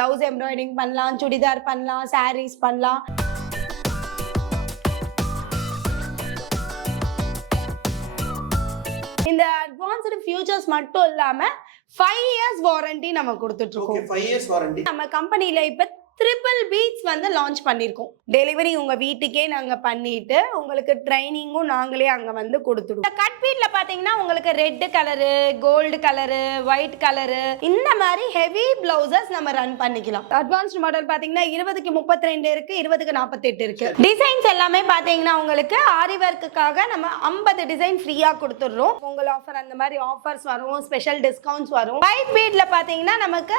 Blouse embroidering பண்ணலாம், சுடிதார் பண்ணலாம், சாரீஸ் பண்ணலாம். இந்த அட்வான்ஸ்டு ஃபியூச்சர்ஸ் மட்டும் இல்லாம 5 years வாரண்டி நம்ம கொடுத்துட்டு இருக்கோம். 5 years வாரண்டி. நம்ம கம்பெனில இப்ப ட்ரிபிள் பீட்ஸ் வந்து லான்ச் பண்ணிருக்கோம். டெலிவரி உங்க வீட்டுக்கே நாங்க பண்ணிட்டு உங்களுக்கு ட்ரைனிங்கும் நாங்களே அங்க வந்து கொடுத்துடுவோம். இந்த கட் பீட்ல பாத்தீங்கன்னா உங்களுக்கு red colour, gold colour, white colour இந்த மாதிரி ஹெவி பிளவுசஸ் நம்ம ரன் பண்ணிக்கலாம். அட்வான்ஸ்டு மாடல் பாத்தீங்கன்னா 20க்கு 32 இருக்கு, 20க்கு 48 இருக்கு. டிசைன்ஸ் எல்லாமே பாத்தீங்கன்னா உங்களுக்கு ஆரி ஒர்க்குக்காக நம்ம 50 டிசைன் ஃப்ரீயா கொடுத்துடுறோம். உங்கள் ஆஃபர் அந்த மாதிரி ஆஃபர்ஸ் வரும், ஸ்பெஷல் டிஸ்கவுண்ட்ஸ் வரும். ஒயிட் பீட்ல பாத்தீங்கன்னா நமக்கு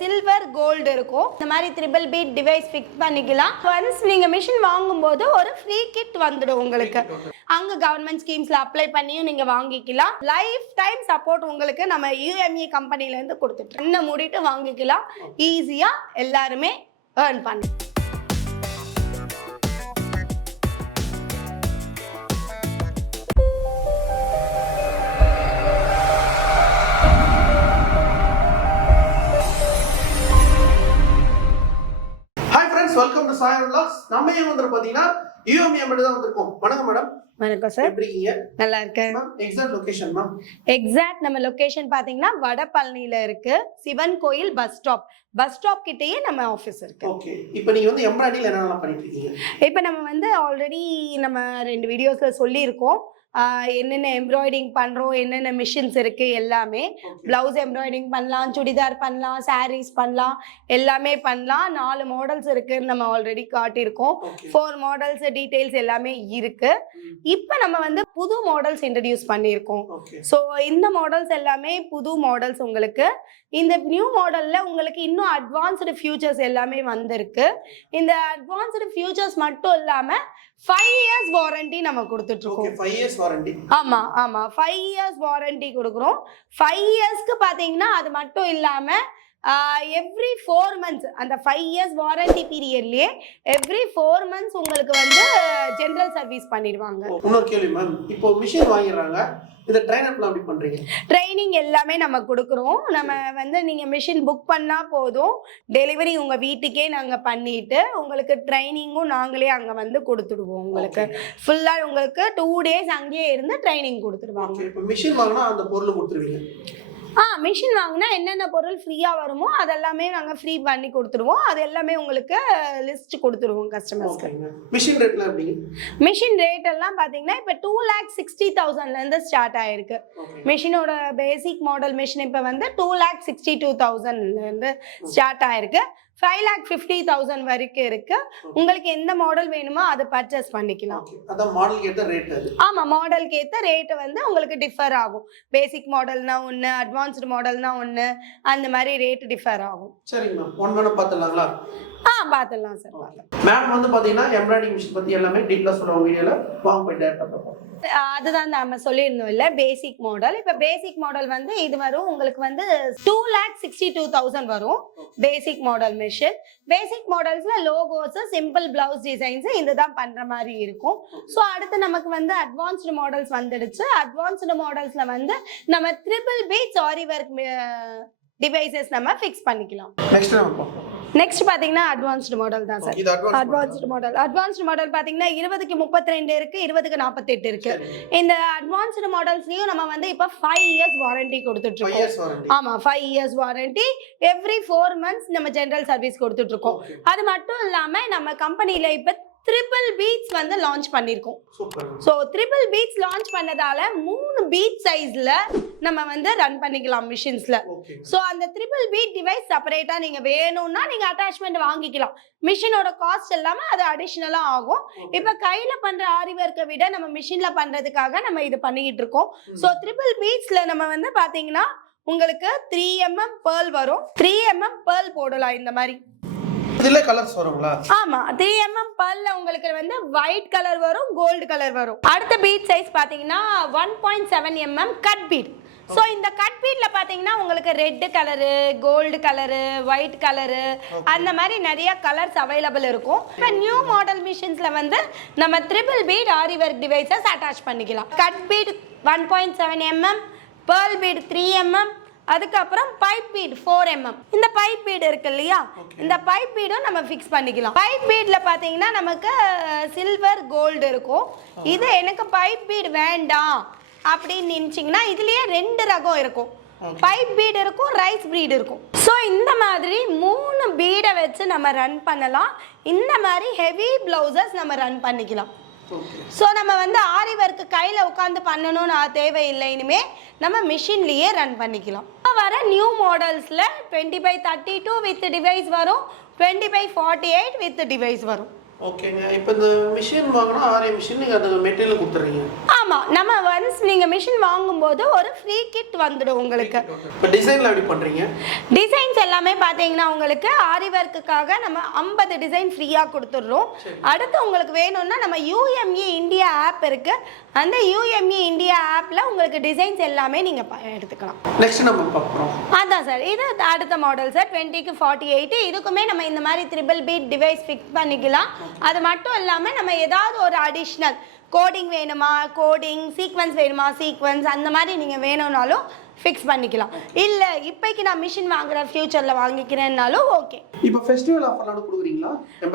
சில்வர் கோல்டு இருக்கும். இந்த மாதிரி ட்ரிபிள் பீட் டிவைஸ் ஃபிக்ஸ் பண்ணிக்கலாம். ஒன்ஸ் நீங்க மிஷின் வாங்கும்போது ஒரு ஃப்ரீ கிட் வந்துடும் உங்களுக்கு. அங்க கவர்மெண்ட் ஸ்கீம்ஸ்ல அப்ளை பண்ணியும் நீங்க வாங்கிக்கலாம். லைஃப் டைம் சப்போர்ட் உங்களுக்கு நம்ம UME கம்பெனில இருந்து கொடுத்துட்டு என்ன மூடிட்டு வாங்கிக்கலாம். ஈஸியா எல்லாருமே ஏர்ன் பண்ணலாம். Welcome to சாயர் vlogs. நம்ம ஏன் வந்து பாத்தீங்கன்னா UME மட்டும் தான் வந்திருக்கோம். வணக்கம் மேடம். வணக்கம் சார். எப்படி இருக்கீங்க? நல்லா இருக்கேன். Exact location ma'am? எக்ஸாக்ட் நம்ம லொகேஷன் பாத்தீங்கன்னா வடபழனியில இருக்கு, சிவன் கோயில் பஸ் ஸ்டாப் கிட்டேயே நம்ம ஆபீஸ் இருக்கு. ஓகே. இப்போ நீங்க வந்து எம்ப்ராய்டிங்ல என்னெல்லாம் பண்ணிட்டு இருக்கீங்க? இப்போ நம்ம வந்து ஆல்ரெடி நம்ம 2 வீடியோஸ்ல சொல்லியிருக்கோம் என்னென்ன எம்ப்ராய்டிங் பண்ணுறோம், என்னென்ன மிஷின்ஸ் இருக்குது எல்லாமே. ப்ளவுஸ் எம்ப்ராய்டிங் பண்ணலாம், சுடிதார் பண்ணலாம், சாரீஸ் பண்ணலாம், எல்லாமே பண்ணலாம். 4 மாடல்ஸ் இருக்குன்னு நம்ம ஆல்ரெடி காட்டியிருக்கோம். 4 மாடல்ஸ் டீட்டெயில்ஸ் எல்லாமே இருக்கு. இப்போ நம்ம வந்து புது மாடல்ஸ் இன்ட்ரடியூஸ் பண்ணியிருக்கோம். ஸோ இந்த மாடல்ஸ் எல்லாமே புது மாடல்ஸ். உங்களுக்கு இந்த நியூ மாடலில் உங்களுக்கு இன்னும் அட்வான்ஸ்டு ஃபியூச்சர்ஸ் எல்லாமே வந்திருக்கு. இந்த அட்வான்ஸ்டு ஃபியூச்சர்ஸ் மட்டும் இல்லாமல் 5 years வாரண்டி நம்ம கொடுத்துட்டு இருக்கோம். 5 years வாரண்டி. ஆமா 5 years வாரண்டி கொடுக்குறோம். 5 yearsக்கு பாத்தீங்கன்னா அது மட்டும் இல்லாம எவ்ரி 4 months அந்த 5 years வாரண்டி பீரியட்லயே எவ்ரி 4 months உங்களுக்கு வந்து ஜெனரல் சர்வீஸ் பண்ணிடுவாங்க. இன்னொரு கேள்வி மேம், இப்போ மிஷின் வாங்கிடுறாங்க, இத ட்ரைனர்லாம் எப்படி பண்றீங்க? ட்ரைனிங் எல்லாமே நம்ம கொடுக்குறோம். நம்ம வந்து நீங்க மிஷின் புக் பண்ணா போதும், டெலிவரி உங்க வீட்டுக்கே நாங்க பண்ணிட்டு உங்களுக்கு ட்ரைனிங்கும் நாங்களே அங்க வந்து கொடுத்துடுவோம். உங்களுக்கு ஃபுல்லா உங்களுக்கு 2 days அங்கேயே இருந்து ட்ரைனிங் கொடுத்துடுவாங்க. இப்போ மிஷின் வாங்கினா அந்த பொருள் கொடுத்துருவீங்க? மிஷின் வாங்கினா என்னென்ன பொருள் ஃப்ரீயா வருமோ அதெல்லாமே நாங்க ஃப்ரீ பண்ணி கொடுத்துருவோம். அது எல்லாமே உங்களுக்கு லிஸ்ட் கொடுத்துருவோம் கஸ்டமர்ஸ்க்கு. மிஷின் ரேட்ல எப்படி? மிஷின் ரேட் எல்லாம் பாத்தீங்கன்னா இப்ப 2,60,000ல இருந்து ஸ்டார்ட் ஆயிருக்கு. மிஷினோட பேசிக் மாடல் மிஷின் இப்ப வந்து 2,62,000ல இருந்து ஸ்டார்ட் ஆயிருக்கு. 5,50,000 வரைக்கும் இருக்கு. உங்களுக்கு எந்த மாடல் வேணுமோ அதை பர்ச்சேஸ் பண்ணிக்கலாம். அதான் மாடலுக்கு ஏத்த ரேட் அது. ஆமா, மாடலுக்கு ஏத்த ரேட் வந்து உங்களுக்கு டிஃபர் ஆகும். பேசிக் மாடல்னா ஒன்னு, அட்வான்ஸ்டு மாடல்னா ஒன்னு, அந்த மாதிரி ரேட் டிஃபர் ஆகும். சரிங்க மேம், ஒன் ஒன் பார்த்தலாங்களா? பாத்துடலாம் சார். மேம் வந்து பாத்தீங்கன்னா எம்ப்ராய்டிங் மிஷின் பத்தி எல்லாமே டீடைலா சொல்லுவாங்க வீடியோல. வாங்க போய் டைரக்டா பார்ப்போம். அதுதான் நம்ம சொல்லியிருந்தோம் இல்ல, பேசிக் மாடல். இப்ப பேசிக் மாடல் வந்து இது வரும் உங்களுக்கு வந்து 2,62,000 வரும் பேசிக் மாடல் மிஷின். பேசிக் மாடல்ஸ்ல லோகோஸ், சிம்பிள் பிளவுஸ் டிசைன்ஸ் இதுதான் பண்ற மாதிரி இருக்கும். ஸோ அடுத்து நமக்கு வந்து அட்வான்ஸ்டு மாடல்ஸ் வந்துடுச்சு. அட்வான்ஸ்டு மாடல்ஸ்ல வந்து நம்ம ட்ரிபிள் பீட்ஸ் ஆரி ஒர்க் டிவைசஸ் நம்ம ஃபிக்ஸ் பண்ணிக்கலாம். நெக்ஸ்ட் பாத்தீங்கன்னா அட்வான்ஸ்டு மாடல் தான் சார். அட்வான்ஸ்டு மாடல் பாத்தீங்கன்னா 20க்கு 32 இருக்கு, 20க்கு 48 இருக்கு. இந்த அட்வான்ஸ்டு மாடல்ஸ்லயும் நம்ம வந்து இப்ப 5 years வாரண்டி கொடுத்துட்டு இருக்கோம். ஆமா, 5 years வாரண்டி. எவ்ரி 4 months நம்ம ஜெனரல் சர்வீஸ் கொடுத்துட்டு இருக்கோம். அது மட்டும் இல்லாம நம்ம கம்பெனில இப்ப ட்ரிபிள் பீட்ஸ் வந்து லான்ச் பண்ணிருக்கோம். ஸோ ட்ரிபிள் பீட்ஸ் லான்ச் பண்ணதால 3 பீட் சைஸ்ல நம்ம வந்து ரன் பண்ணிக்கலாம் மிஷின்ஸ்ல. ஸோ அந்த ட்ரிபிள் பீட் டிவைஸ் செப்பரேட்டா நீங்க வேணும்னா நீங்க அட்டாச்மெண்ட் வாங்கிக்கலாம். மிஷினோட காஸ்ட் எல்லாமே அது அடிஷனலா ஆகும். இப்ப கையில பண்ற ஆரி ஒர்க்கை விட நம்ம மிஷின்ல பண்றதுக்காக நம்ம இது பண்ணிக்கிட்டு இருக்கோம். ஸோ ட்ரிபிள் பீட்ஸ்ல நம்ம வந்து பாத்தீங்கன்னா உங்களுக்கு 3mm பேர்ல் வரும். 3mm பேர்ல் போடலாம் இந்த மாதிரி. இதுல கலர்ஸ் வருங்களா? ஆமா, 3mm பேர்ல்ல உங்களுக்கு வந்து ஒயிட் கலர் வரும், கோல்டு கலர் வரும். அடுத்த பீட் சைஸ் பாத்தீங்கன்னா 1.7mm கட் பீட். ஸோ இந்த கட் பீட்ல பாத்தீங்கன்னா உங்களுக்கு red colour, gold colour, white colour, அந்த மாதிரி நிறைய கலர்ஸ் அவைலபிள் இருக்கும். இப்போ நியூ மாடல் மிஷின்ஸ்ல வந்து நம்ம ட்ரிபிள் பீட் ஆரி ஒர்க் டிவைசஸ் அட்டாச் பண்ணிக்கலாம். Cut beat 1.7mm, pearl beat 3mm, அதுக்கப்புறம் பைப் பீட் 4 mm. இந்த பைப் பீட் இருக்கு இல்லையா, இந்த பைப் பீடும் நம்ம ஃபிக்ஸ் பண்ணிக்கலாம். பைப் பீட்ல பாத்தீங்கன்னா நமக்கு சில்வர் கோல்டு இருக்கும். இது எனக்கு பைப் பீட் வேண்டாம் அப்படின்னு நினைச்சிங்கன்னா இதுலயே 2 ரகம் இருக்கும். பைப் பீட் இருக்கும், ரைஸ் பீட் இருக்கும். ஸோ இந்த மாதிரி 3 பீடை வச்சு நம்ம ரன் பண்ணலாம். இந்த மாதிரி ஹெவி பிளவுசஸ் நம்ம ரன் பண்ணிக்கலாம். ஸோ நம்ம வந்து ஆரி ஒர்க்கு கையில் உட்காந்து பண்ணணும்னு தேவையில்லை. இனிமே நம்ம மிஷின்லேயே ரன் பண்ணிக்கலாம். இப்போ வர நியூ மாடல்ஸில் 20x32 வித் டிவைஸ் வரும், 20x48 வித் டிவைஸ் வரும். ஓகேங்க. இப்போ இந்த மிஷின் வாங்கினா ஆரி மிஷின் நீங்கள் அந்த மெட்டீரியல் கொடுத்துறீங்க? ஆமாம், நம்ம ஒன்ஸ் நீங்கள் மிஷின் வாங்கும்போது ஒரு ஃப்ரீ கிட் வந்துடும் உங்களுக்கு. இப்போ டிசைனில் எப்படி பண்ணுறீங்க? டிசைன்ஸ் எல்லாமே பார்த்தீங்கன்னா உங்களுக்கு ஆரி ஒர்க்குக்காக நம்ம 50 டிசைன் ஃப்ரீயாக கொடுத்துட்றோம். அடுத்து உங்களுக்கு வேணும்னா நம்ம UME இந்தியா ஆப் இருக்குது. அந்த UME இந்தியா ஆப்பில் உங்களுக்கு டிசைன்ஸ் எல்லாமே நீங்கள் எடுத்துக்கலாம். நெக்ஸ்ட் நம்ம பார்க்குறோம். அதான் சார், இது அடுத்த மாடல் சார் 20x48. இதுக்குமே நம்ம இந்த மாதிரி 3 பீட் டிவைஸ் ஃபிக்ஸ் பண்ணிக்கலாம். அது மட்டும் இல்லாமல் நம்ம ஏதாவது ஒரு அடிஷ்னல் கோடிங் வேணுமா, கோடிங் சீக்வன்ஸ் வேணுமா, சீக்வன்ஸ் அந்த மாதிரி நீங்கள் வேணும்னாலும் ஃபிக்ஸ் பண்ணிக்கலாம். இல்லை இப்போக்கு நான் மிஷின் வாங்குறேன், ஃபியூச்சரில் வாங்கிக்கிறேன்னாலும் ஓகே. இப்போ ஃபெஸ்டிவல் ஆஃபர்லாம் கொடுக்குறீங்களா?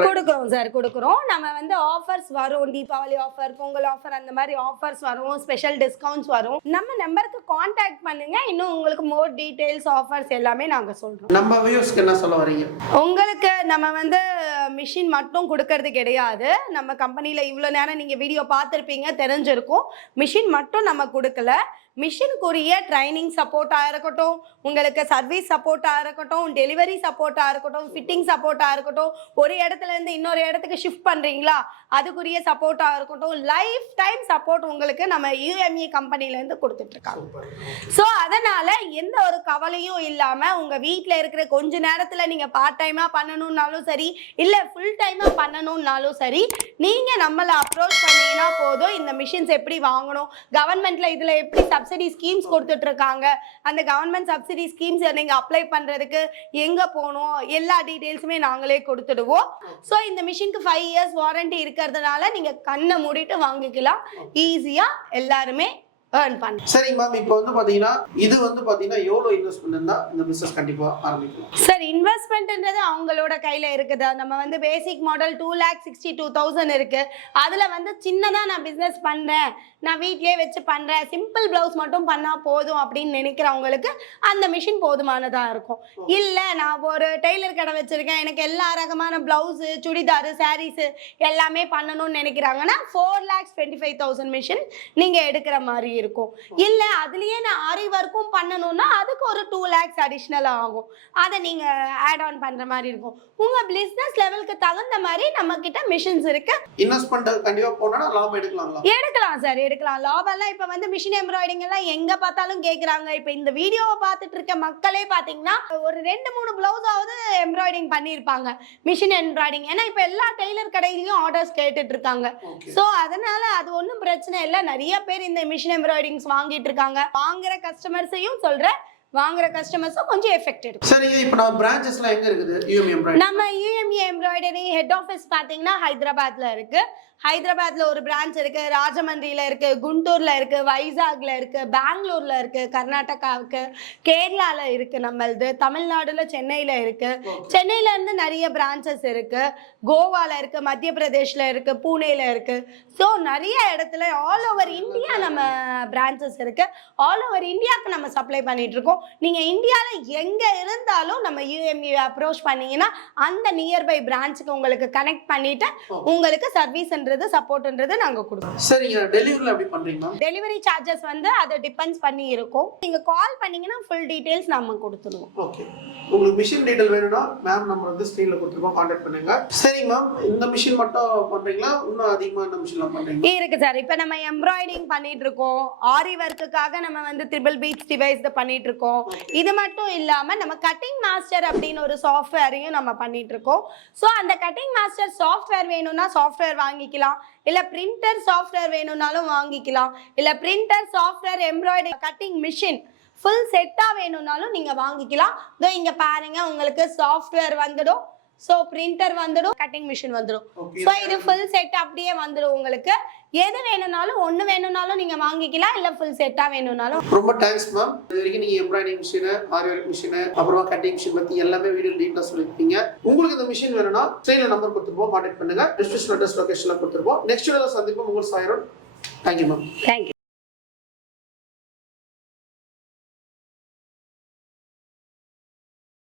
கொடுக்குறோம் சார், கொடுக்குறோம். நம்ம வந்து ஆஃபர்ஸ் வரும், தீபாவளி ஆஃபர், பொங்கல் ஆஃபர், அந்த மாதிரி ஆஃபர்ஸ் வரும், ஸ்பெஷல் டிஸ்கவுண்ட்ஸ் வரும். நம்ம நம்பருக்கு காண்டாக்ட் பண்ணுங்க, இன்னும் உங்களுக்கு மோர் டீடைல்ஸ் ஆஃபர்ஸ் எல்லாமே நாங்கள் சொல்கிறோம். நம்ம வியூஸ்க்கு என்ன சொல்ல வரீங்க? உங்களுக்கு நம்ம வந்து மிஷின் மட்டும் கொடுக்கறது கிடையாது. நம்ம கம்பெனியில் இவ்வளோ நேரம் நீங்கள் வீடியோ பார்த்துருப்பீங்க, தெரிஞ்சிருக்கும். மிஷின் மட்டும் நம்ம கொடுக்கல, மிஷினுக்குரிய ட்ரைனிங் சப்போர்ட்டாக இருக்கட்டும், உங்களுக்கு சர்வீஸ் சப்போர்ட்டாக இருக்கட்டும், டெலிவரி சப்போர்ட்டாக இருக்கட்டும், ஃபிட்டிங் சப்போர்ட்டாக இருக்கட்டும், ஒரு இடத்துலேருந்து இன்னொரு இடத்துக்கு ஷிஃப்ட் பண்ணுறீங்களா அதுக்குரிய சப்போர்ட்டாக இருக்கட்டும், லைஃப் டைம் சப்போர்ட் உங்களுக்கு நம்ம UME கம்பெனிலேருந்து கொடுத்துட்ருக்காங்க. ஸோ அதனால் எந்த ஒரு கவலையும் இல்லாமல் உங்கள் வீட்டில் இருக்கிற கொஞ்ச நேரத்தில் நீங்கள் பார்ட் டைமாக பண்ணணுன்னாலும் சரி, இல்லை ஃபுல் டைமாக பண்ணணுன்னாலும் சரி, நீங்கள் நம்மளை அப்ரோச் பண்ணீங்கன்னா போதும். இந்த மிஷின்ஸ் எப்படி வாங்கணும், கவர்மெண்ட்டில் இதில் எப்படி சப்சிடி ஸ்கீம்ஸ் கொடுத்துட்டு இருக்காங்க, அந்த கவர்மெண்ட் சப்சிடி ஸ்கீம்ஸ் நீங்க அப்ளை பண்றதுக்கு எங்க போகணும், எல்லா டீடைல்ஸுமே நாங்களே கொடுத்துடுவோம். ஸோ இந்த மிஷினுக்கு 5 இயர்ஸ் வாரண்டி இருக்கிறதுனால நீங்க கண்ணை மூடிட்டு வாங்கிக்கலாம், ஈஸியா எல்லாருமே earn பண்ணலாம். சரிங்க மேம். இப்போ வந்து பாத்தீங்கன்னா இது வந்து பாத்தீங்கன்னா எவ்வளோ இன்வெஸ்ட்மெண்ட் இருந்தா இந்த பிசினஸ் கண்டிப்பா ஆரம்பிக்கலாம்? சார், இன்வெஸ்ட்மெண்ட்ன்றது அவங்களோட கையில இருக்குது. நம்ம வந்து பேசிக் மாடல் 2,62,000 இருக்கு. அதுல வந்து சின்னதா நான் பிசினஸ் பண்றேன், நான் வீட்லயே வச்சு பண்றேன், சிம்பிள் பிளவுஸ் மட்டும் பண்ணா போதும் அப்படின்னு நினைக்கிறவங்களுக்கு அந்த மிஷின் போதுமானதா இருக்கும். இல்ல நான் ஒரு டெய்லர் கடை வச்சிருக்கேன், எனக்கு எல்லா ரகமான பிளவுஸ், சுடிதார், சாரீஸ் எல்லாமே பண்ணணும்னு நினைக்கிறாங்கன்னா 4,25,000 மிஷின் நீங்க எடுக்கிற மாதிரி இருக்கும். இல்ல அதுலயே நான் ஆரி ஒர்க்கும் பண்ணணும்னா அதுக்கு ஒரு 2 lakhs அடிஷனல் ஆகும். அதை நீங்க ஆட் ஆன் பண்ற மாதிரி இருக்கும். உங்க பிசினஸ் லெவலுக்கு தகுந்த மாதிரி நம்ம கிட்ட மிஷின்ஸ் இருக்கு. இன்வெஸ்ட்மென்ட் கண்டிப்பா போனா லாபம் எடுக்கலாம்ல? எடுக்கலாம் சார், எடுக்கலாம். லாபம் எல்லாம் இப்ப வந்து மிஷின் எம்ப்ராய்டிங் எல்லாம் எங்க பார்த்தாலும் கேக்குறாங்க. இப்ப இந்த வீடியோவை பார்த்துட்டு இருக்க மக்களே பாத்தீங்கன்னா ஒரு 2-3 பிளவுஸாவது எம்ப்ராய்டிங் பண்ணிருப்பாங்க, மிஷின் எம்ப்ராய்டிங். ஏன்னா இப்ப எல்லா டெய்லர் கடையிலயும் ஆர்டர்ஸ் கேட்டுட்டு இருக்காங்க. சோ அதனால அது ஒன்றும் பிரச்சனை இல்லை. நிறைய பேர் இந்த மிஷின் எம்ப்ராய்டிங்ஸ் வாங்கிட்டு இருக்காங்க. வாங்குற கஸ்டமர்ஸையும் சொல்றேன், வாங்குற கஸ்டமர்ஸும் கொஞ்சம் எஃபெக்ட் எடுக்கும். சரிங்க. இப்போ நம்ம பிரான்ச்சஸ்லாம் எங்க இருக்குது? UME embroidery. நம்ம UME எம்ப்ராய்டரி ஹெட் ஆஃபீஸ் பாத்தீங்கன்னா ஹைதராபாத்ல இருக்கு. ஹைதராபாத்ல ஒரு பிரான்ச் இருக்கு, ராஜமந்திரியில இருக்கு, குண்டூர்ல இருக்கு, வைசாக்ல இருக்கு, பெங்களூர்ல இருக்கு, கர்நாடகாவுக்கு, கேரளால இருக்கு, நம்மளது தமிழ்நாடுல சென்னையில இருக்கு. சென்னையில இருந்து நிறைய பிரான்ச்சஸ் இருக்கு, கோவால இருக்கு, மத்திய பிரதேஷ்ல இருக்கு, பூனேல இருக்கு. ஸோ நிறைய இடத்துல ஆல் ஓவர் இந்தியா நம்ம பிரான்ச்சஸ் இருக்கு. ஆல் ஓவர் இந்தியாவுக்கு நம்ம சப்ளை பண்ணிட்டு இருக்கோம். நீங்க இந்தியால எங்க இருந்தாலும் நம்ம UME அப்ரோச் பண்ணீங்கன்னா அந்த நியர்பை பிரான்ச்சுக்கு உங்களுக்கு கனெக்ட் பண்ணிட்டு உங்களுக்கு சர்வீஸ்ன்றது சப்போர்ட்ன்றது நாங்க கொடுப்போம். சரிங்க. டெலிவரில எப்படி பண்றீங்க? டெலிவரி சார்ஜஸ் வந்து அது டிபெண்ட்ஸ் பண்ணி இருக்கும். நீங்க கால் பண்ணீங்கன்னா ஃபுல் டீடைல்ஸ் நாம கொடுத்துடுவோம். ஓகே. உங்களுக்கு மிஷின் டீடைல் வேணும்னா மேம் நம்பர் வந்து ஸ்கிரீன்ல கொடுத்துருக்கோம், கான்டாக்ட் பண்ணுங்க. சரிங்க மேம். இந்த மிஷின் மட்டும் பண்றீங்களா, இன்னும் அதிகமா இந்த மிஷின்லாம் பண்றீங்க? இருக்கு சார். இப்போ நம்ம எம்ப்ராய்டிங் பண்ணிட்டு இருக்கோம், ஆரி ஒர்க்குக்காக நம்ம வந்து 3 பீட்ஸ் டிவைஸ் பண்ணிட்டு இருக்கோம். இது மட்டும் இல்லாம நம்ம கட்டிங் மாஸ்டர் அப்படின்னு ஒரு சாஃப்ட்வேரையும் நம்ம பண்ணிட்டு இருக்கோம். ஸோ அந்த கட்டிங் மாஸ்டர் சாஃப்ட்வேர் வேணும்னா சாஃப்ட்வேர் வாங்கிக்கலாம், இல்ல பிரிண்டர் சாஃப்ட்வேர் வேணும்னாலும் வாங்கிக்கலாம், இல்ல printer software embroidery cutting machine full செட்டா வேணும்னாலும் நீங்க வாங்கிக்கலாம். இதோ இங்க பாருங்க, உங்களுக்கு சாஃப்ட்வேர் வந்துடும், ஸோ பிரிண்டர் வந்துடும், கட்டிங் மிஷின் வந்துடும். Okay. ஸோ இது ஃபுல் செட் அப்படியே வந்துடும் உங்களுக்கு. எது வேணும்னாலும் ஒன்று வேணும்னாலும் நீங்கள் வாங்கிக்கலாம், இல்லை ஃபுல் செட்டாக வேணும்னாலும். ரொம்ப தேங்க்ஸ் மேம். இது வரைக்கும் நீங்கள் எம்ப்ராய்டிங் மிஷின், ஆரி ஒர்க் மிஷின், அப்புறமா கட்டிங் மிஷின் பற்றி எல்லாமே வீடியோ டீட்டெயிலாக சொல்லியிருப்பீங்க. உங்களுக்கு இந்த மிஷின் வேணும்னா ஸ்க்ரீனில் நம்பர் கொடுத்துருப்போம், கான்டாக்ட் பண்ணுங்க. டிஸ்கிரிப்ஷன் அட்ரஸ் லொகேஷன்லாம் கொடுத்துருப்போம். நெக்ஸ்ட் வீடியோவில் சந்திப்போம். உங்கள் சாயரோன். Thank you ma'am. தேங்க்யூ.